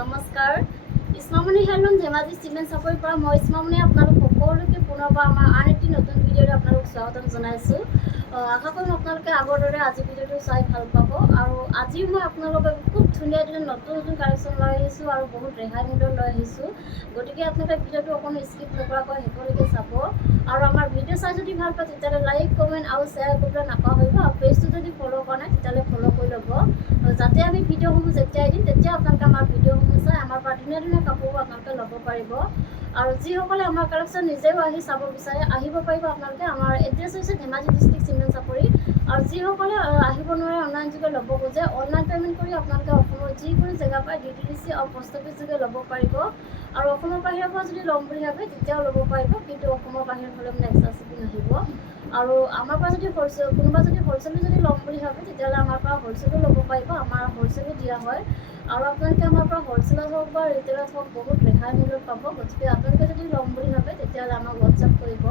নমস্কাৰ ইছমামণি handloom Dhemaji cement চাপৰিৰ পৰা মই ইছমামণি আপোনালোক সকলোকে পুনৰবাৰ আমাৰ আন এটি নতুন ভিডিঅ'লৈ আপোনালোক স্বাগতম জনাইছোঁ। আশা কৰিম আপোনালোকে আগৰ দৰে আজি ভিডিঅ'টো চাই ভাল পাব। আৰু আজিও মই আপোনালোকক খুব ধুনীয়া ধুনীয়া নতুন কালেকশ্যন লৈ আহিছোঁ আৰু বহুত ৰেহাই মূল্যত লৈ আহিছোঁ। গতিকে আপোনালোকে ভিডিঅ'টো অকণো স্কিপ নকৰাকৈ শেষলৈকে চাব। আৰু আমাৰ ভিডিঅ' চাই যদি ভাল পায় তেতিয়াহ'লে লাইক কমেণ্ট আৰু শ্বেয়াৰ কৰিবলৈ নাপাহৰিব। আৰু পেজটো যদি ফ'ল' কৰা নাই তেতিয়াহ'লে ফ'ল' কৰি ল'ব, যাতে আমি ভিডিঅ'সমূহ যেতিয়াই দিম তেতিয়া আপোনালোকে আমাৰ ভিডিঅ'সমূহ চাই আমাৰ পৰা ধুনীয়া ধুনীয়া কাপোৰবোৰ আপোনালোকে ল'ব পাৰিব। আৰু যিসকলে আমাৰ কালেকশ্যন নিজেও আহি চাব বিচাৰে আহিব পাৰিব আপোনালোকে। আমাৰ এড্ৰেছ হৈছে ধেমাজি ডিষ্ট্ৰিক্ট চিমেণ্ট চাপৰি। আৰু যিসকলে আহিব নোৱাৰে অনলাইন যোগে ল'ব খোজে অনলাইন পে'মেণ্ট কৰি আপোনালোকে অসমৰ যিকোনো জেগাৰ পৰা DTDC আৰু পোষ্ট অফিচ যোগে ল'ব পাৰিব। আৰু অসমৰ বাহিৰৰ পৰা যদি ল'ম বুলি ভাবে তেতিয়াও ল'ব পাৰিব, কিন্তু অসমৰ বাহিৰত হ'লে মানে এক্সট্ৰা শ্বিপিং আহিব। আৰু আমাৰ পৰা যদি কোনোবা যদি হ'লচেলো যদি ল'ম বুলি ভাবে তেতিয়াহ'লে আমাৰ পৰা হ'লচেলো ল'ব পাৰিব, আমাৰ হ'লচেলো দিয়া হয়। আৰু আপোনালোকে আমাৰ পৰা হ'লচেলত হওক বা ৰিটেইলত হওক বহুত ৰেহাই মূল্যত পাব। গতিকে আপোনালোকে যদি ল'ম বুলি ভাবে তেতিয়াহ'লে আমাক হোৱাটছআপ কৰিব।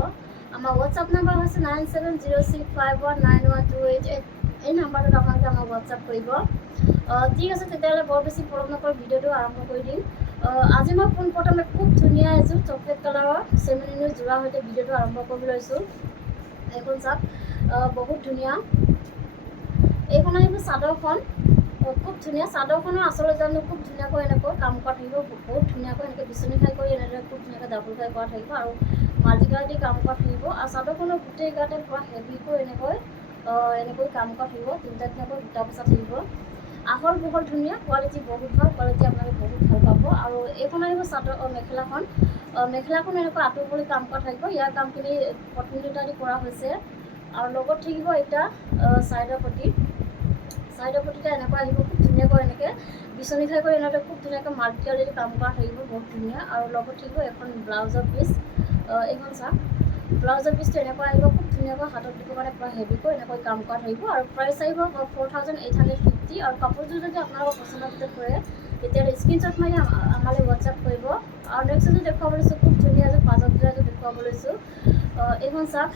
আমাৰ হোৱাটছআপ নাম্বাৰ হৈছে 9706519128। এই নাম্বাৰটোত আপোনালোকে আমাক হোৱাটছআপ কৰিব। ঠিক আছে, তেতিয়াহ'লে বৰ বেছি পলম নকৰি ভিডিঅ'টো আৰম্ভ কৰি দিম। আজি মই পোনপ্ৰথমে খুব ধুনীয়া এযোৰ চকলেট কালাৰৰ চেমিনিৰ যোৰাৰ সৈতে ভিডিঅ'টো আৰম্ভ কৰিব লৈছোঁ। এইখন চাওক, বহুত ধুনীয়া। এইখন আহিব চাদৰখন, খুব ধুনীয়া। চাদৰখনৰ আচলত জানো খুব ধুনীয়াকৈ এনেকৈ কাম কৰা থাকিব, বহুত ধুনীয়াকৈ এনেকৈ বিচনী খাই কৰি এনেদৰে খুব ধুনীয়াকৈ ডাবুল খাই কৰা থাকিব আৰু মাল্টিকালাৰ দি কাম কৰা থাকিব। আৰু চাদৰখনৰ গোটেই গাতে পূৰা হেভিকৈ এনেকৈ কাম কৰা থাকিব, তিনিটা তিনিটাকৈ বুটা বচা থাকিব। আহল বহল ধুনীয়া, কোৱালিটি বহুত ভাল, কোৱালিটি আপোনালোকে বহুত ভাল পাব। আৰু এইখন আহিব মেখেলাখন। মেখেলাখন এনেকৈ আঁতৰি কৰি কাম কৰা থাকিব। ইয়াৰ কামখিনি পত্নী দুটা দি কৰা হৈছে। আৰু লগত থাকিব এটা ছাইডৰ পতিটা এনেকৈ আহিব, খুব ধুনীয়াকৈ এনেকৈ বিচনী খাই কৰি এনেকৈ খুব ধুনীয়াকৈ মাল্টিকালাৰ দি কাম কৰা থাকিব, বহুত ধুনীয়া। আৰু লগত থাকিব এখন ব্লাউজৰ পিচ। এইখন চাওক, ব্লাউজৰ পিচটো এনেকৈ আহিব, খুব ধুনীয়াকৈ হাতত দিব কাৰণে পূৰা হেভিকৈ এনেকৈ কাম কৰা থাকিব। আৰু প্ৰাইচ আহিব 4850। আৰু কাপোৰযোৰ যদি আপোনালোকৰ পচন্দৰ ভিতৰত পৰে তেতিয়াহ'লে স্ক্ৰীনশ্বট মাৰি আমালৈ হোৱাটছআপ কৰিব। আৰু নেক্সট এযোৰ দেখুৱাব লৈছোঁ, খুব ধুনীয়া এযোৰ পাজত এযোৰ দেখুৱাব লৈছোঁ। এইখন চাওক,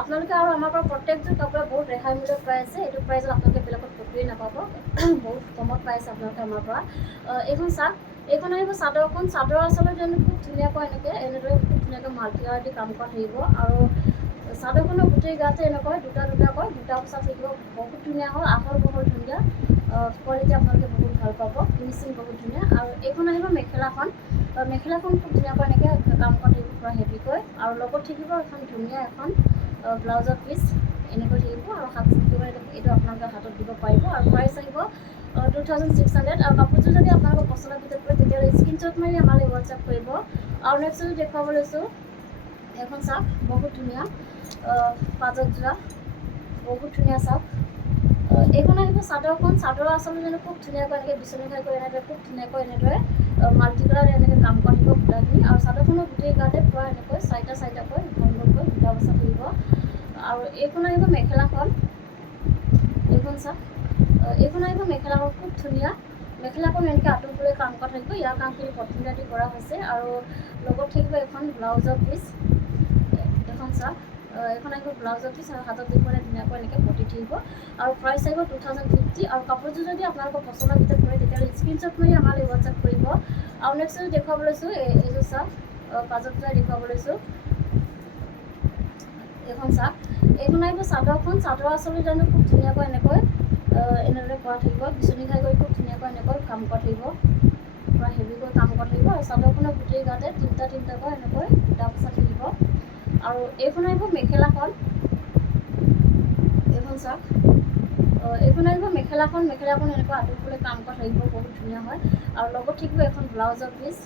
আপোনালোকে আৰু আমাৰ পৰা প্ৰত্যেকযোৰ কাপোৰে বহুত ৰেহাই মূল্যত পাই আছে। এইটো প্ৰাইজত আপোনালোকে বেলেগত ক'তোৱেই নাপাব, বহুত কমত পাইছে আপোনালোকে আমাৰ পৰা। এইখন চাওক, এইখন আহিব চাদৰখন। চাদৰ আচলত জানো খুব ধুনীয়াকৈ এনেদৰে খুব ধুনীয়াকৈ মাল্টিকালাৰ দি কাম কৰা থাকিব। আৰু চাদৰখনৰ গোটেই গাতে এনেকৈ দুটাকৈ বুটা বচা থাকিব, বহুত ধুনীয়া হয়, আহল বহল ধুনীয়া। কোৱালিটি আপোনালোকে বহুত ভাল পাব, ফিনিচিং বহুত ধুনীয়া। আৰু এইখন আহিব মেখেলাখন খুব ধুনীয়াকৈ এনেকৈ কাম কৰা থাকিব পূৰা হেভিকৈ। আৰু লগত থাকিব এখন ধুনীয়া এখন ব্লাউজৰ পিচ এনেকৈ থাকিব। আৰু হাত এইটো আপোনালোকে হাতত দিব পাৰিব। আৰু প্ৰাইচ আহিব 2600। আৰু কাপোৰযোৰ যদি আপোনালোকৰ পচন্দৰ ভিতৰত পৰে তেতিয়াহ'লে স্ক্ৰীনশ্বট মাৰি আমালৈ হোৱাটছআপ কৰিব। আৰু নেক্সট যদি দেখুৱাব লৈছোঁ, এখন চাওক, বহুত ধুনীয়া পাজত যোৰা, বহুত ধুনীয়া চাওক। এইখন আহিব চাদৰখন। চাদৰ আচলতে জানো খুব ধুনীয়াকৈ এনেকৈ বিচনী খাই কৰি এনেদৰে খুব ধুনীয়াকৈ এনেদৰে মাল্টিকালাৰ এনেকৈ কাম কৰা থাকিব বুটাখিনি। আৰু চাদৰখনৰ গোটেই গাতে পূৰা এনেকৈ চাৰিটাকৈ ঘনকৈ বুটা বচা থাকিব। আৰু এইখন আহিব মেখেলাখন। এইখন চাওক, এইখন আহিব মেখেলাখন, খুব ধুনীয়া। মেখেলাখন এনেকৈ আঁতৰি কাম কৰা থাকিব। ইয়াৰ কামখিনি পত্নী দি কৰা হৈছে। আৰু লগত থাকিব এখন ব্লাউজৰ পিচ। এখন চাওক, এইখন আহিব ব্লাউজৰ পিচ আৰু হাতত দিব ধুনীয়াকৈ এনেকৈ পতি থাকিব। আৰু প্ৰাইচ আহিব 2050। আৰু কাপোৰযোৰ যদি আপোনালোকৰ পচন্দৰ ভিতৰত পৰে তেতিয়াহ'লে স্ক্ৰীনশ্বট মাৰি আমালৈ হোৱাটছআপ কৰিব। আৰু নেক্সট যদি দেখুৱাব লৈছোঁ, এইযোৰ চাওক, পাজত যোৰা দেখুৱাব লৈছোঁ। এইখন চাওক, এইখন আহিব চাদৰখন। চাদৰ আচলতে জানো খুব ধুনীয়াকৈ এনেদৰে কৰা থাকিব, বিচনী খাই কৰি খুব ধুনীয়াকৈ এনেকৈ কাম কৰা থাকিব, পূৰা হেভিকৈ কাম কৰা থাকিব। আৰু চাদৰখনৰ গোটেই গাতে তিনিটাকৈ এনেকৈ বুটা বচা থাকিব। আৰু এইখন আহিব মেখেলাখন। এইখন চাওক, এইখন আহিব মেখেলাখন এনেকৈ আঁতৰি কাম কৰা থাকিব, বহুত ধুনীয়া হয়। আৰু লগত থাকিব এখন ব্লাউজৰ পিচ।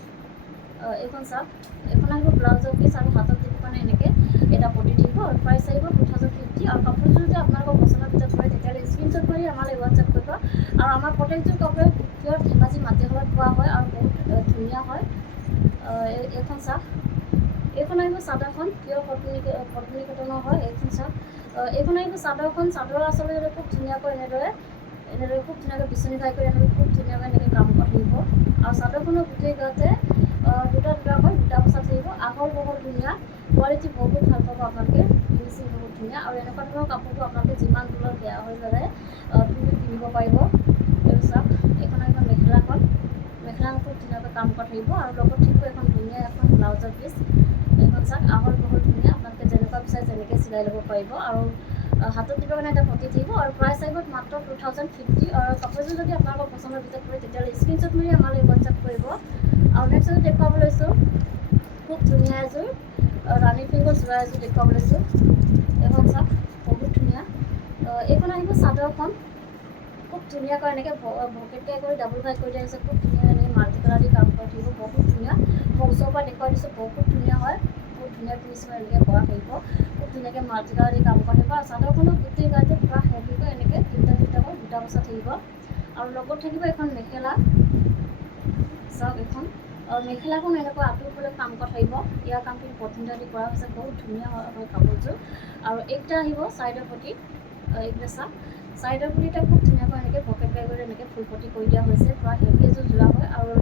এইখন চাওক, এইখন আহিব ব্লাউজৰ পিচ আৰু হাতত দিব কাৰণে এনেকৈ এটা পতি থাকিব। আৰু প্ৰাইচ আহিব 2050। আৰু কাপোৰযোৰ যদি আপোনালোকৰ পচন্দৰ ভিতৰত পৰে তেতিয়াহ'লে স্ক্ৰীনশ্বট মাৰি আমালৈ হোৱাটছআপ কৰিব। আৰু আমাৰ প্ৰত্যেকযোৰ কাপোৰে পিয়ৰ ধেমাজি মাটিশালত পোৱা হয় আৰু বহুত ধুনীয়া হয়। এইখন চাওক, এইখন আহিব চাদৰখন, পিয়ৰ কটনী কটনৰ হয়। এইখন চাওক, এইখন আহিব চাদৰখন। চাদৰ আচলতে খুব ধুনীয়াকৈ এনেদৰে খুব ধুনীয়াকৈ বিচনী খাই কৰি খুব ধুনীয়াকৈ এনেকৈ কাম কৰা থাকিব। আৰু চাদৰখনৰ গোটেই গাতে দুটাকৈ বুটা বচা থাকিব, আহল বহল ধুনীয়া, কোৱালিটি বহুত ভাল পাব আপোনালোকে, ফিনিচিং বহুত ধুনীয়া। আৰু এনেকুৱা ধৰণৰ কাপোৰবোৰ আপোনালোকে যিমান দূৰত বেয়া হৈ যায় পিন্ধিব পাৰিব। এইটো চাওক, এইখন আহিব মেখেলাখন। কাম কৰা থাকিব আৰু লগত থাকিব এখন ধুনীয়া এখন ব্লাউজৰ পিচ এখন চাওক আহল বহল ধুনীয়া আপোনালোকে যেনেকুৱা বিচাৰে তেনেকৈ চিলাই ল'ব পাৰিব আৰু হাতত দিবৰ কাৰণে এটা পতি থাকিব আৰু প্ৰাইচ আহিব মাত্ৰ 2050 আৰু কাপোৰযোৰ যদি আপোনালোকৰ পচন্দৰ ভিতৰত পৰে তেতিয়াহ'লে স্ক্ৰীনশ্বট মাৰি আমালৈ হোৱাটছআপ কৰিব আৰু নেক্সট যদি দেখুৱাব লৈছোঁ খুব ধুনীয়া এযোৰ ৰাণী পিংকৰ যোৰা এযোৰ দেখুৱাব লৈছোঁ এখন চাওক বহুত ধুনীয়া এইখন আহিব চাদৰখন খুব ধুনীয়াকৈ এনেকৈ ভকেটকৈ কৰি ডাবল ফাই কৰি দিয়া হৈছে খুব ধুনীয়া এনেকৈ মাল্টি কালাৰ দি কাম কৰি থাকিব বহুত ধুনীয়া মই ওচৰৰ পৰা দেখুৱাই দিছোঁ বহুত ধুনীয়া হয় বহুত ধুনীয়া ফিনিচিং এনেকৈ কৰা থাকিব খুব ধুনীয়াকৈ মাল্টি কালাৰ দি কাম কৰি থাকিব আৰু চাদৰখনো গোটেই গাতে পূৰা হেভিকৈ এনেকৈ তিনিটাকৈ দুটা বচা থাকিব আৰু লগত থাকিব এখন মেখেলা চাওক এখন মেখেলাখন এনেকুৱা আঁতৰৰ ফালে কাম কৰা থাকিব ইয়াৰ কামখিনি পথিন্দা দি কৰা হৈছে বহুত ধুনীয়া হয় কাপোৰযোৰ আৰু এইকেইটা আহিব চাইডৰ প্ৰতি এইকেইটা চাওক চাইডৰ প্ৰতিটা খুব ধুনীয়াকৈ এনেকৈ পকেট বেগ কৰি এনেকৈ ফুল পটি কৰি দিয়া হৈছে পূৰা হেভি এযোৰ যোৰা হয় আৰু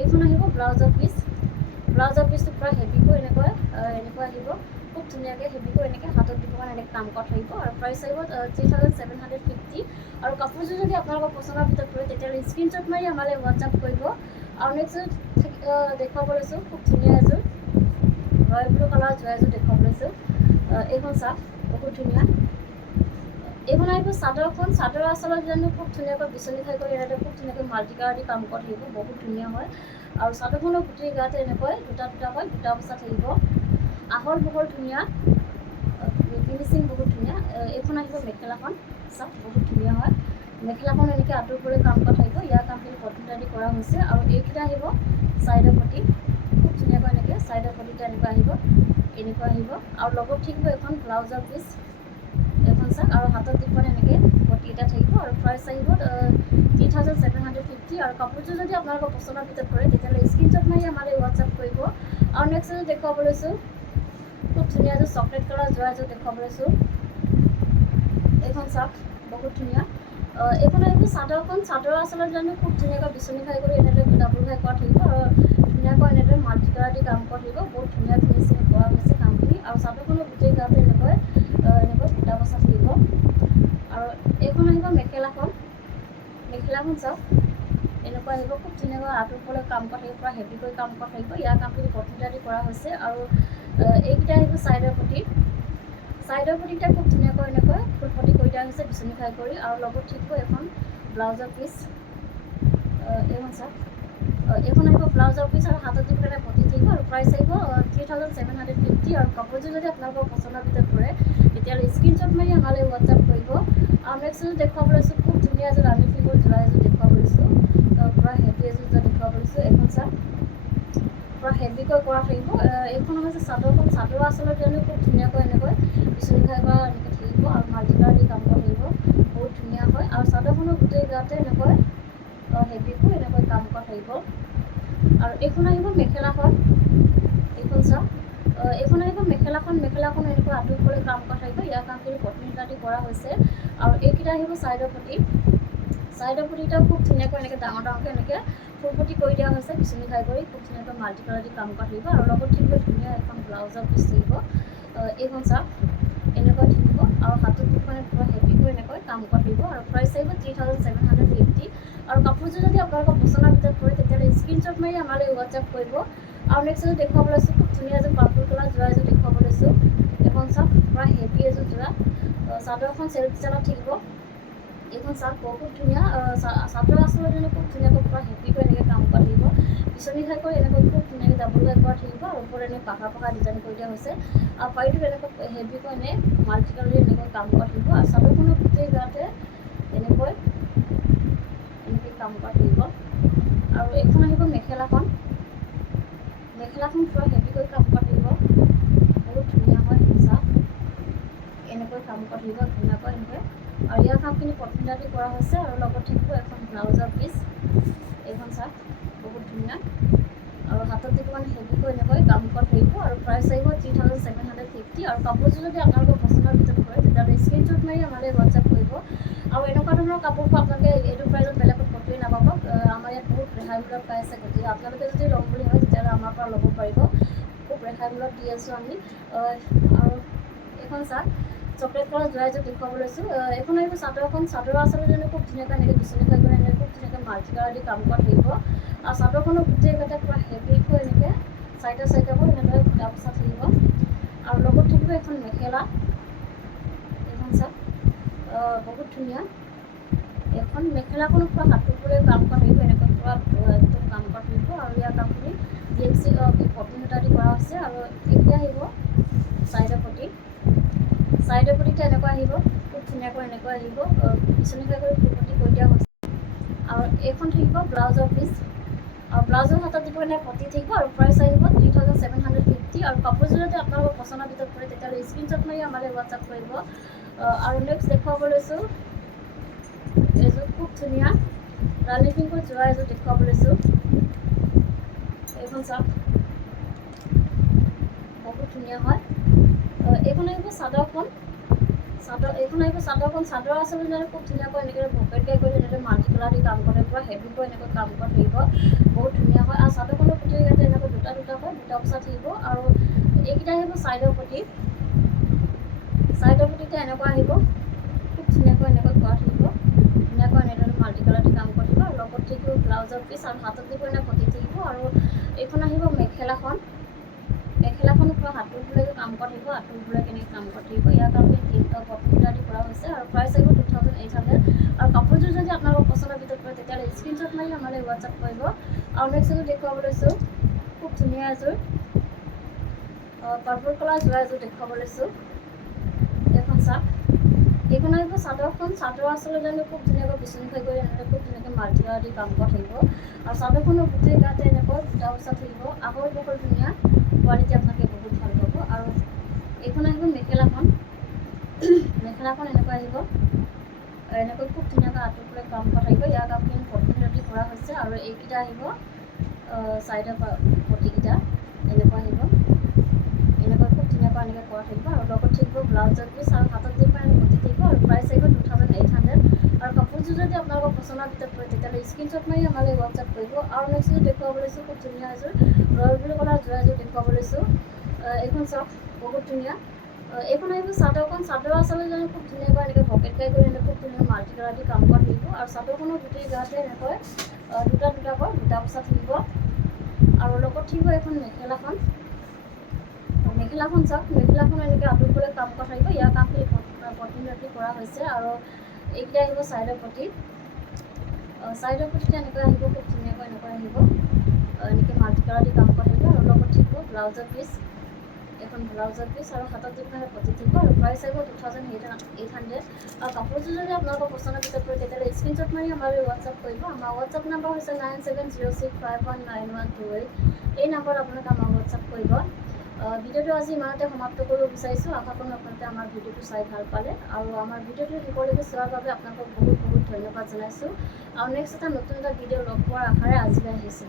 এইখন আহিব ব্লাউজৰ পিচটো পূৰা হেভিকৈ এনেকৈ আহিব খুব ধুনীয়াকৈ হেভিকৈ এনেকৈ হাতত দিব কাৰণে এনেকৈ কাম কৰা থাকিব আৰু প্ৰাইচ আহিব 3750 আৰু কাপোৰযোৰ যদি আপোনালোকৰ পচন্দৰ ভিতৰত পৰে তেতিয়াহ'লে স্ক্ৰীনশ্বট মাৰি আমালৈ হোৱাটছআপ কৰিব আৰু নেক্সট দেখুৱাব লৈছোঁ খুব ধুনীয়া এযোৰ ৰয়েল ব্লু কালাৰৰ যোৰা এযোৰ দেখুৱাব লৈছোঁ এইখন চাওক বহুত ধুনীয়া এইখন আহিব চাদৰ আচলত জানো খুব ধুনীয়াকৈ বিচনী খাই কৰি এনেকৈ খুব ধুনীয়াকৈ মাল্টি কালাৰ দি কাম কৰা থাকিব বহুত ধুনীয়া হয় আৰু চাদৰখনৰ গোটেই গাতে এনেকৈ দুটাকৈ দুটা বচা থাকিব আহল বহল ধুনীয়া ফিনিচিং বহুত ধুনীয়া এইখন আহিব মেখেলাখন চাওক বহুত ধুনীয়া হয় মেখেলাখন এনেকৈ আঁতৰ কৰি কাম কৰা থাকিব ইয়াৰ কামখিনি পথিন্দা দি কৰা হৈছে আৰু এইকেইটা আহিব চাইডৰ প্ৰতি খুব ধুনীয়াকৈ এনেকৈ চাইডৰ প্ৰতিটো এনেকুৱা আহিব আৰু লগত থাকিব এখন ব্লাউজৰ পিচ এখন চাওক আৰু হাতত দিব এনেকৈ পটি এটা থাকিব আৰু প্ৰাইচ আহিব 3750 আৰু কাপোৰযোৰ যদি আপোনালোকৰ পচন্দৰ ভিতৰত পৰে তেতিয়াহ'লে স্ক্ৰীনশ্বট মাৰি আমালৈ হোৱাটছআপ কৰিব আৰু নেক্সট এযোৰ দেখুৱাব লৈছোঁ খুব ধুনীয়া এযোৰ চকলেট কালাৰ যোৰা এযোৰ দেখুৱাব লৈছোঁ এইখন চাওক বহুত ধুনীয়া এইখন আহিব চাদৰ আচলত জানো খুব ধুনীয়াকৈ বিচনী খাই কৰি এনেদৰে ডাবল খাই কৰা থাকিব আৰু ধুনীয়াকৈ এনেদৰে মাল্টি কালাৰ দি কাম কৰা থাকিব বহুত ধুনীয়া ফিনিচিং কৰা হৈছে কামখিনি আৰু চাদৰখনো গোটেই গাতে এনেকৈ দুটা বচা থাকিব আৰু এইখন আহিব মেখেলাখন চাওক এনেকুৱা আহিব খুব ধুনীয়াকৈ আঁতৰ ফালে কাম কৰা থাকিব পূৰা হেভিকৈ কাম কৰা থাকিব ইয়াৰ কামখিনি পথিন্দা দি কৰা হৈছে আৰু এইকেইটা আহিব চাইডৰ প্ৰতিটা খুব ধুনীয়াকৈ এনেকৈ ফুল পটি কৰি দিয়া হৈছে বিচনী খাই কৰি আৰু লগত থাকিব এখন ব্লাউজৰ পিচ এইখন চাওক এইখন আহিব ব্লাউজৰ পিচ আৰু হাতত দিব কাৰণে পটি থাকিব আৰু প্ৰাইচ আহিব 3750 আৰু কাপোৰযোৰ যদি আপোনালোকৰ পচন্দৰ ভিতৰত পৰে তেতিয়াহ'লে স্ক্ৰীনশ্বট মাৰি আমালৈ হোৱাটছআপ কৰিব আৰু নেক্সট এযোৰ দেখুৱাব লৈছোঁ খুব ধুনীয়া এযোৰ ৰাণী পিংকৰ যোৰা এযোৰ দেখুৱাব লৈছোঁ পূৰা হেভি এযোৰ দেখুৱাব লৈছোঁ এইখন চাওক পূৰা হেভিকৈ কৰা থাকিব এইখন হৈছে চাদৰ আচলত জানো খুব ধুনীয়াকৈ এনেকৈ বিচনী খাই কৰা এনেকৈ থাকিব আৰু মাল্টি কালাৰ দি কাম কৰা থাকিব বহুত ধুনীয়া হয় আৰু চাদৰখনৰ গোটেই গাতে এনেকৈ হেভিকৈ এনেকৈ কাম কৰা থাকিব আৰু এইখন আহিব মেখেলাখন এইখন চাওক এইখন আহিব মেখেলাখন এনেকৈ আঁতৰ কৰি কাম কৰা থাকিব ইয়াৰ কামখিনি পথিন্দা দি কৰা হৈছে আৰু এইকেইটা আহিব চাইডৰ প্ৰতিটা খুব ধুনীয়াকৈ এনেকৈ ডাঙৰকৈ এনেকৈ ফুল পটি কৰি দিয়া হৈছে বিচনী খাই কৰি খুব ধুনীয়াকৈ মাল্টি কালাৰ দি কাম কৰা থাকিব আৰু লগত থাকিব ধুনীয়া এখন ব্লাউজৰ পিচ থাকিব এইখন চাওক এনেকৈ থাকিব আৰু হাতত মানে পূৰা হেভিকৈ এনেকৈ কাম কৰা থাকিব আৰু প্ৰাইচ আহিব 3750 আৰু কাপোৰযোৰ যদি আপোনালোকৰ পচন্দৰ ভিতৰত পৰে তেতিয়াহ'লে স্ক্ৰীনশ্বট মাৰি আমালৈ হোৱাটছআপ কৰিব আৰু নেক্সট এযোৰ দেখুৱাব লৈছোঁ খুব ধুনীয়া এযোৰ পাৰ্পল কালাৰ যোৰা এযোৰ দেখুৱাব লৈছোঁ এইখন চাওক পূৰা হেভি এযোৰ যোৰা চাদৰখন চেল্ফ ষ্টাইলত থাকিব এইখন চাওক বহুত ধুনীয়া চাদৰ আচলত খুব ধুনীয়াকৈ পূৰা হেভিকৈ এনেকৈ কাম কৰা থাকিব বিচনী খাই কৰি এনেকৈ খুব ধুনীয়াকৈ ডাবল খাই কৰা থাকিব আৰু ওপৰত এনেকৈ পাখা ডিজাইন কৰি দিয়া হৈছে আৰু পাৰিটোত এনেকৈ হেভিকৈ মাল্টি কালাৰ দি এনেকৈ কাম কৰা থাকিব আৰু চাদৰখনৰ গোটেই গাতে এনেকৈ কাম কৰা থাকিব আৰু এইখন আহিব মেখেলাখন পূৰা হেভিকৈ কাম কৰা থাকিব বহুত ধুনীয়া হয় চাওক এনেকৈ কাম কৰা থাকিব ধুনীয়াকৈ এনেকৈ আৰু ইয়াৰ কামখিনি পথিন্দা দি কৰা হৈছে আৰু লগত থাকিব এখন ব্লাউজৰ পিচ এইখন চাওক বহুত ধুনীয়া আৰু হাতত দিব মানে হেভিকৈ এনেকৈ কাম কৰা থাকিব আৰু প্ৰাইচ আহিব 3750 আৰু কাপোৰযোৰ যদি আপোনালোকৰ পচন্দৰ ভিতৰত কৰে তেতিয়াহ'লে স্ক্ৰীনশ্বট মাৰি আমালৈ হোৱাটছআপ কৰিব আৰু এনেকুৱা ধৰণৰ কাপোৰবোৰ আপোনালোকে এইটো প্ৰাইজত বেলেগত ক'তোৱে নাপাব আমাৰ ইয়াত বহুত ৰেহাই মূল্যত পাই আছে গতিকে আপোনালোকে যদি ল'ম বুলি ভাবে তেতিয়াহ'লে আমাৰ পৰা ল'ব পাৰিব খুব ৰেহাই মূল্যত দি আছোঁ আমি আৰু এইখন চাওক চকলেট কালাৰ যোৰা এযোৰ দেখুৱাব লৈছোঁ। এখন আহিব চাদৰখন। চাদৰ আচলতে যেনে খুব ধুনীয়াকৈ এনেকৈ বিচনীখন কৰি এনেকৈ খুব ধুনীয়াকৈ মাল্টি কালাৰ দি কাম কৰা থাকিব। আৰু চাদৰখনৰ গোটেইকেইটা পূৰা হেভিকৈ এনেকৈ চাইডে এনেদৰে বুটা বচা থাকিব। আৰু লগত থাকিব এখন মেখেলা। এইখন চাওক, বহুত ধুনীয়া এখন মেখেলাখনো পূৰা হাতটোৰে কাম কৰা থাকিব। এনেকৈ পূৰা একদম কাম কৰা থাকিব। আৰু ইয়াৰ কামখিনি DMC পটিন এটা দি কৰা হৈছে। আৰু এতিয়া আহিব চাইডৰ পটিটো এনেকুৱা আহিব, খুব ধুনীয়াকৈ এনেকৈ আহিব, বিচনীকৈ কৰি ফুলপটি কৰি দিয়া হৈছে। আৰু এইখন থাকিব ব্লাউজৰ পিচ। আৰু ব্লাউজৰ হাতত দিব এনে পটি থাকিব। আৰু প্ৰাইচ আহিব 3750। আৰু কাপোৰযোৰ যদি আপোনালোকৰ পচন্দৰ ভিতৰত পৰে তেতিয়াহ'লে স্ক্ৰীনশ্বট মাৰি আমালৈ হোৱাটছআপ কৰিব। আৰু নেক্সট দেখুৱাব লৈছোঁ এযোৰ খুব ধুনীয়া ৰাণী পিংকৰ যোৰা এযোৰ দেখুৱাব লৈছোঁ। এইখন চাওক, বহুত ধুনীয়া হয়। এইখন আহিব চাদৰখন। এইখন আহিব চাদৰখন। চাদৰ আচলতে যেনে খুব ধুনীয়াকৈ এনেকৈ পকেটকৈ কৰি এনেকৈ মাল্টি কালাৰ দি কাম কৰে, পূৰা হেভিকৈ এনেকৈ কাম কৰা থাকিব, বহুত ধুনীয়া হয়। আৰু চাদৰখনৰ প্ৰতি ইয়াতে এনেকৈ দুটাকৈ বুটা বচা থাকিব। আৰু এইকেইটা আহিব চাইডৰ পটিত এনেকুৱা আহিব, খুব ধুনীয়াকৈ এনেকৈ কৰা থাকিব, ধুনীয়াকৈ এনেদৰে মাল্টি কালাৰ দি কাম কৰিব। আৰু লগত থাকিব ব্লাউজৰ পিচ। আৰু হাতত দিব এনে পটি থাকিব। আৰু এইখন আহিব মেখেলাখনো পূৰা হাতৰ বোলেকৈ কাম কৰা থাকিব, হাতৰ বোলে কেনেকৈ কাম কৰা থাকিব। ইয়াৰ কাৰণে পটিনটা দি কৰা হৈছে। আৰু প্ৰাইচ আহিব 2800। আৰু কাপোৰযোৰ যদি আপোনালোকৰ পচন্দৰ ভিতৰত পৰে তেতিয়াহ'লে স্ক্ৰীনশ্বট মাৰি আমালৈ হোৱাটছআপ কৰিব। আৰু নেক্সট এযোৰ দেখুৱাব লৈছোঁ, খুব ধুনীয়া এযোৰ পাৰ্পল কালাৰ যোৰা এযোৰ দেখুৱাব লৈছোঁ। এইখন চাওক, এইখন আহিব চাদৰখন। চাদৰ আচলতে যেনে খুব ধুনীয়াকৈ বিচনীখন কৰি এনেকৈ খুব ধুনীয়াকৈ মাল্টি কালাৰ দি কাম কৰা থাকিব। আৰু চাদৰখনৰ গোটেই গাতে এনেকৈ বুটা বচা থাকিব, আহল বহল ধুনীয়া কোৱালিটি আপোনালোকে বহুত ভাল পাব। আৰু এইখন আহিব মেখেলাখন এনেকুৱা আহিব, এনেকৈ খুব ধুনীয়াকৈ আঁতৰ পৰা কাম কৰা থাকিব। ইয়াক আপুনি পটিন দি কৰা হৈছে। আৰু এইকেইটা আহিব চাইডৰ পটিকেইটা এনেকুৱা আহিব, এনেকৈ খুব ধুনীয়াকৈ এনেকৈ কৰা থাকিব। আৰু লগত থাকিব ব্লাউজৰ পিচ। আৰু হাতত দিব পটি থাকিব। আৰু প্ৰাইচ আহিব 2800। আৰু কাপোৰযোৰ যদি আপোনালোকৰ পচন্দৰ ভিতৰত পৰে তেতিয়াহ'লে স্ক্ৰীনশ্বট মাৰি আমালৈ হোৱাটছআপ কৰিব। আৰু নেক্সট এযোৰ দেখুৱাব লৈছোঁ, খুব ধুনীয়া এযোৰ ৰয়েল ব্লু কালাৰ যোৰা এযোৰ দেখুৱাব লৈছোঁ। এইখন চাওক, বহুত ধুনীয়া। এইখন আহিব চাদৰখন। চাদৰ আচলতে যেনে খুব ধুনীয়াকৈ এনেকৈ পকেটকৈ কৰি এনেকৈ খুব ধুনীয়াকৈ মাল্টি কালাৰ দি কাম কৰা থাকিব। আৰু চাদৰখনৰ গোটেই গাতে এনেকৈ দুটাকৈ বুটা বচা থাকিব। আৰু লগত থাকিব এখন মেখেলাখন চাওক, মেখেলাখন এনেকৈ আঁতৰ পৰা কাম কৰা থাকিব। ইয়াৰ কামখিনি পটিন দি কৰা হৈছে। আৰু এইকেইটা আহিব চাইডৰ পটিত এনেকৈ আহিব, খুব ধুনীয়াকৈ এনেকৈ আহিব, এনেকৈ মাল্টি কালাৰ দি কাম কৰা থাকিব। আৰু লগত থাকিব ব্লাউজৰ পিচ। এখন ব্লাউজৰ পিচ। আৰু হাতত দিব পটি থাকিব। আৰু প্ৰাইচ আহিব 2800। আৰু কাপোৰযোৰ যদি আপোনালোকৰ পচন্দৰ ভিতৰত পৰে তেতিয়াহ'লে স্ক্ৰীনশ্বট মাৰি আমালৈ হোৱাটছআপ কৰিব। আমাৰ হোৱাটছআপ নাম্বাৰ হৈছে 9706519128। এই নাম্বাৰত আপোনালোকে আমাক হোৱাটছআপ কৰিব। ভিডিঅ'টো আজি ইমানতে সমাপ্ত কৰিব বিচাৰিছোঁ। আশা কৰোঁ আপোনালোকে আমাৰ ভিডিঅ'টো চাই ভাল পালে। আৰু আমাৰ ভিডিঅ'টো শেষলৈকে চোৱাৰ বাবে আপোনালোকক বহুত বহুত ধন্যবাদ জনাইছোঁ। আৰু নেক্সট এটা নতুন ভিডিঅ' লগ পোৱাৰ আশাৰে আজিলৈ আহিছোঁ।